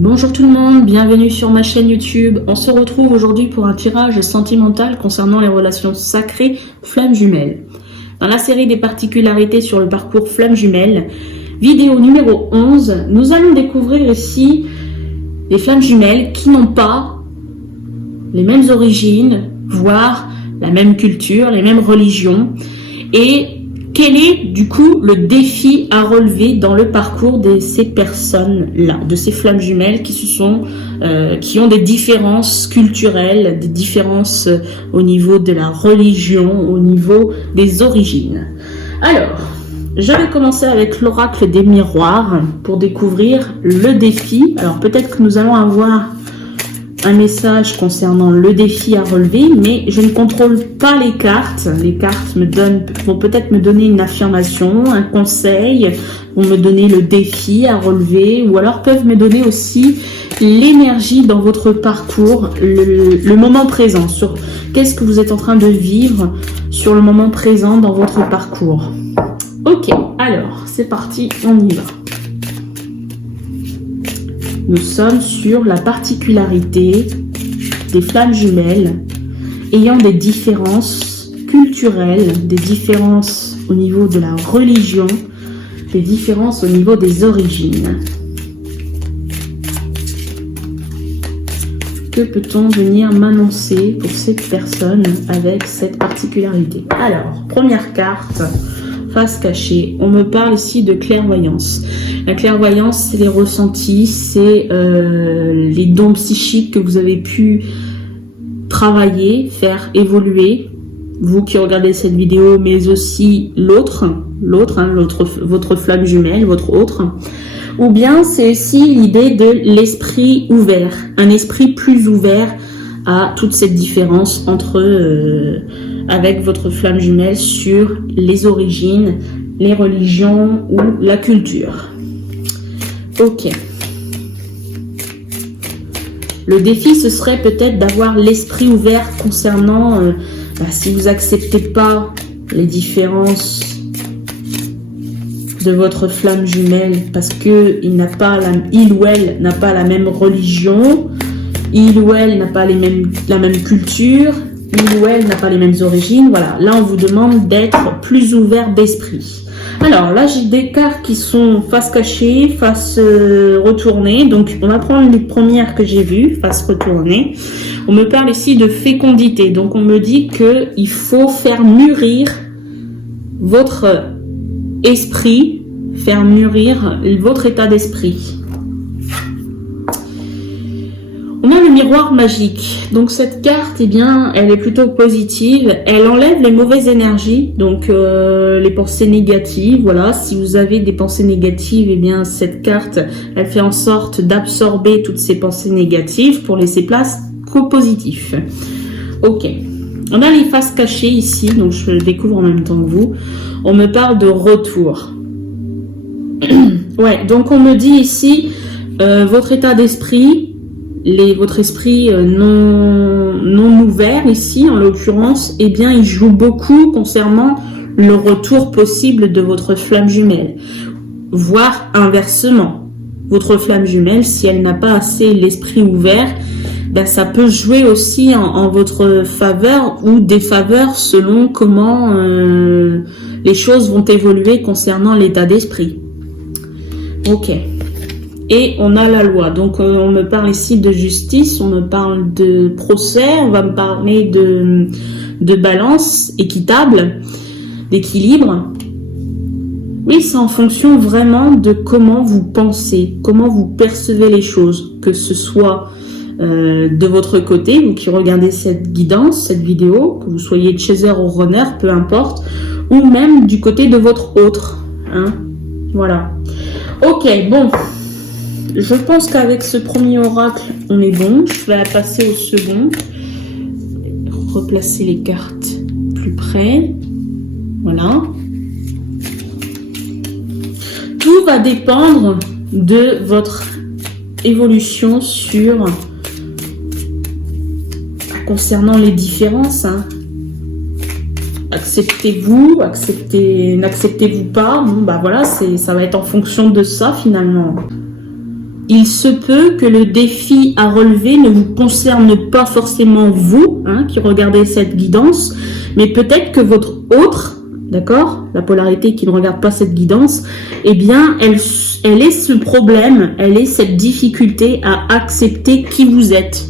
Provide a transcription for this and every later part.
Bonjour tout le monde, bienvenue sur ma chaîne YouTube. On se retrouve aujourd'hui pour un tirage sentimental concernant les relations sacrées flammes jumelles. Dans la série des particularités sur le parcours flammes jumelles, vidéo numéro 11, nous allons découvrir ici les flammes jumelles qui n'ont pas les mêmes origines, voire la même culture, les mêmes religions. Et quel est du coup le défi à relever dans le parcours de ces personnes-là, de ces flammes jumelles qui ont des différences culturelles, des différences au niveau de la religion, au niveau des origines. Alors, je vais commencer avec l'oracle des miroirs pour découvrir le défi. Alors peut-être que nous allons avoir un message concernant le défi à relever, mais je ne contrôle pas les cartes. Les cartes vont peut-être me donner une affirmation, un conseil, vont me donner le défi à relever, ou alors peuvent me donner aussi l'énergie dans votre parcours, le moment présent, sur qu'est-ce que vous êtes en train de vivre sur le moment présent dans votre parcours. Ok, alors c'est parti, on y va. Nous sommes sur la particularité des flammes jumelles ayant des différences culturelles, des différences au niveau de la religion, des différences au niveau des origines. Que peut-on venir m'annoncer pour cette personne avec cette particularité? Alors, première carte. Face cachée. On me parle ici de clairvoyance. La clairvoyance, c'est les ressentis, c'est les dons psychiques que vous avez pu travailler, faire évoluer. Vous qui regardez cette vidéo, mais aussi votre flamme jumelle, votre autre. Ou bien c'est aussi l'idée de l'esprit ouvert, un esprit plus ouvert à toute cette différence avec votre flamme jumelle sur les origines, les religions ou la culture. Ok. Le défi, ce serait peut-être d'avoir l'esprit ouvert concernant si vous n'acceptez pas les différences de votre flamme jumelle parce que il ou elle n'a pas la même religion, il ou elle n'a pas la même culture, il ou elle n'a pas les mêmes origines. Voilà, là on vous demande d'être plus ouvert d'esprit. Alors là j'ai des cartes qui sont face cachée, face retournée. Donc on va prendre les premières que j'ai vues, face retournée. On me parle ici de fécondité. Donc on me dit qu'il faut faire mûrir votre esprit, faire mûrir votre état d'esprit. On a le miroir magique. Donc cette carte, elle est plutôt positive. Elle enlève les mauvaises énergies, donc les pensées négatives. Voilà, si vous avez des pensées négatives, cette carte, elle fait en sorte d'absorber toutes ces pensées négatives pour laisser place qu'au positif. Ok. On a les faces cachées ici, donc je le découvre en même temps que vous. On me parle de retour. Ouais, donc on me dit ici, votre état d'esprit, votre esprit non ouvert ici, en l'occurrence, il joue beaucoup concernant le retour possible de votre flamme jumelle. Voire inversement, votre flamme jumelle, si elle n'a pas assez l'esprit ouvert, ça peut jouer aussi en votre faveur ou défaveur selon comment les choses vont évoluer concernant l'état d'esprit. Ok. Et on a la loi. Donc, on me parle ici de justice, on me parle de procès, on va me parler de balance équitable, d'équilibre. Oui, c'est en fonction vraiment de comment vous pensez, comment vous percevez les choses, que ce soit de votre côté, vous qui regardez cette guidance, cette vidéo, que vous soyez chaser ou runner, peu importe, ou même du côté de votre autre. Hein. Voilà. Ok, bon. Je pense qu'avec ce premier oracle, on est bon. Je vais passer au second. Replacer les cartes plus près. Voilà. Tout va dépendre de votre évolution concernant les différences. Hein. Acceptez-vous, n'acceptez-vous pas. Bon, voilà, ça va être en fonction de ça finalement. il se peut que le défi à relever ne vous concerne pas forcément vous, hein, qui regardez cette guidance, mais peut-être que votre autre, d'accord, la polarité qui ne regarde pas cette guidance, eh bien, elle est ce problème, elle est cette difficulté à accepter qui vous êtes.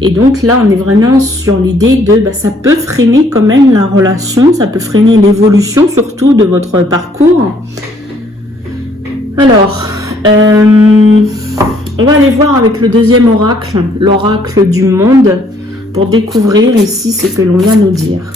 Et donc là, on est vraiment sur l'idée de, ça peut freiner quand même la relation, ça peut freiner l'évolution surtout de votre parcours. Alors, on va aller voir avec le deuxième oracle, l'oracle du monde, pour découvrir ici ce que l'on vient nous dire.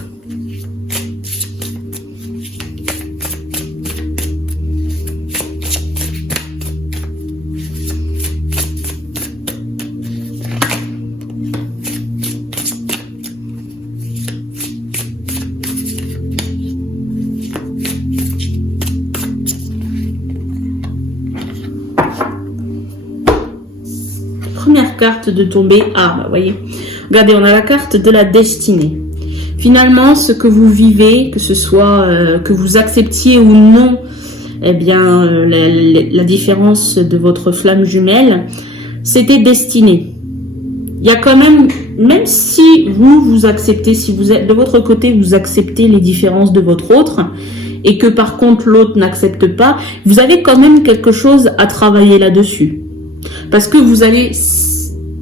Première carte de tomber. Ah, voyez. Regardez, on a la carte de la destinée. Finalement, ce que vous vivez, que ce soit que vous acceptiez ou non, eh bien, la différence de votre flamme jumelle, c'était destiné. Il y a quand même si vous acceptez, si vous êtes de votre côté, vous acceptez les différences de votre autre, et que par contre l'autre n'accepte pas, vous avez quand même quelque chose à travailler là-dessus. Parce que vous allez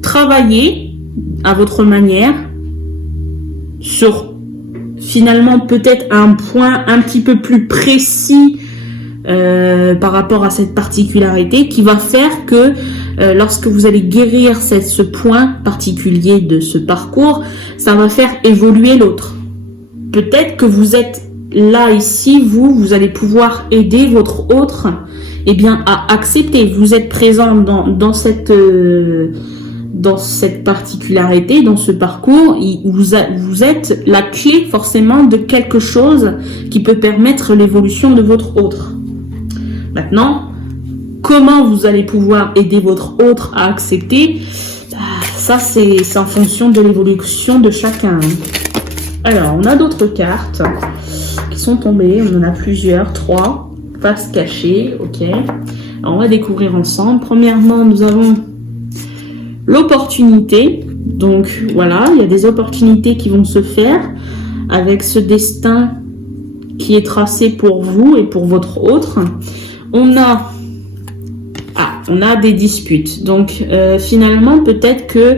travailler à votre manière sur finalement peut-être un point un petit peu plus précis par rapport à cette particularité qui va faire que lorsque vous allez guérir ce point particulier de ce parcours, ça va faire évoluer l'autre. Peut-être que vous êtes là, ici, vous allez pouvoir aider votre autre à accepter. Vous êtes présent dans cette particularité, dans ce parcours. Vous êtes la clé forcément de quelque chose qui peut permettre l'évolution de votre autre. Maintenant, comment vous allez pouvoir aider votre autre à accepter, ça c'est en fonction de l'évolution de chacun. Alors, on a d'autres cartes qui sont tombées, on en a plusieurs, 3. Face cachée, ok. Alors, on va découvrir ensemble. Premièrement, nous avons l'opportunité. Donc voilà, il y a des opportunités qui vont se faire avec ce destin qui est tracé pour vous et pour votre autre. On a des disputes. Donc finalement, peut-être que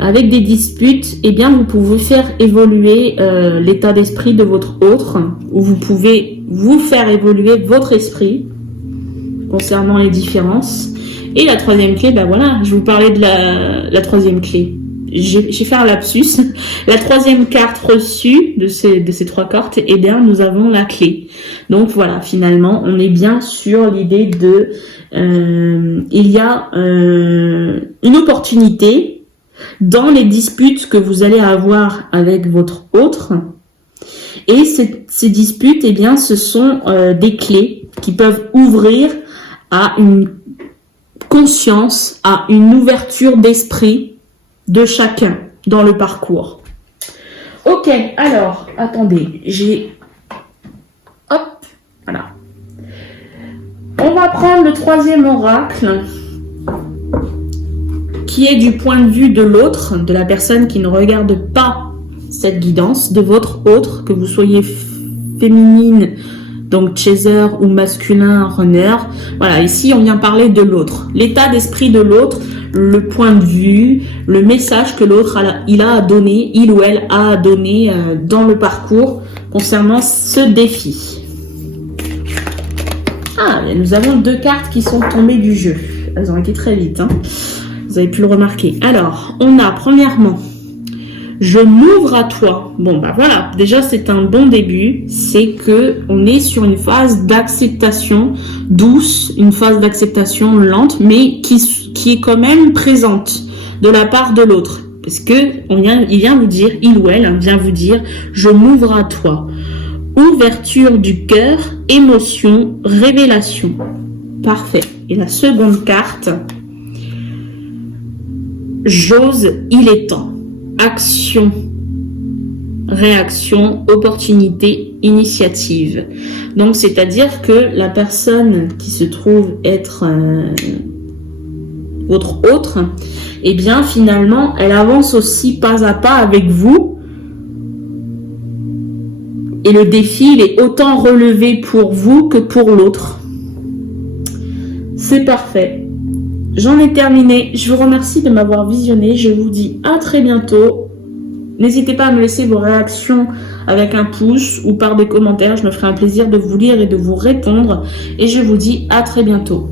avec des disputes, vous pouvez faire évoluer l'état d'esprit de votre autre, ou vous pouvez vous faire évoluer votre esprit concernant les différences. Et la troisième clé, je vous parlais de la troisième clé. J'ai fait un lapsus. La troisième carte reçue de ces 3 cartes, nous avons la clé. Donc voilà, finalement, on est bien sur l'idée de il y a une opportunité dans les disputes que vous allez avoir avec votre autre. Et ces disputes, ce sont des clés qui peuvent ouvrir à une conscience, à une ouverture d'esprit de chacun dans le parcours. Ok, alors, attendez, voilà. On va prendre le troisième oracle, qui est du point de vue de l'autre, de la personne qui ne regarde pas cette guidance, de votre autre, que vous soyez féminine, donc chaser, ou masculin, runner. Voilà, ici on vient parler de l'autre, l'état d'esprit de l'autre, le point de vue, le message que l'autre il ou elle a donné dans le parcours concernant ce défi. Nous avons 2 cartes qui sont tombées du jeu. Elles ont été très vite, hein. Vous avez pu le remarquer. Alors, on a premièrement, je m'ouvre à toi. Bon, voilà. Déjà, c'est un bon début. C'est que on est sur une phase d'acceptation douce, une phase d'acceptation lente, mais qui est quand même présente de la part de l'autre. Parce que il vient vous dire, il ou elle vient vous dire, je m'ouvre à toi. Ouverture du cœur, émotion, révélation. Parfait. Et la seconde carte, j'ose, il est temps. Action, réaction, opportunité, initiative. Donc, c'est-à-dire que la personne qui se trouve être votre autre, et bien finalement, elle avance aussi pas à pas avec vous. Et le défi, il est autant relevé pour vous que pour l'autre. C'est parfait. J'en ai terminé. Je vous remercie de m'avoir visionné. Je vous dis à très bientôt. N'hésitez pas à me laisser vos réactions avec un pouce ou par des commentaires. Je me ferai un plaisir de vous lire et de vous répondre. Et je vous dis à très bientôt.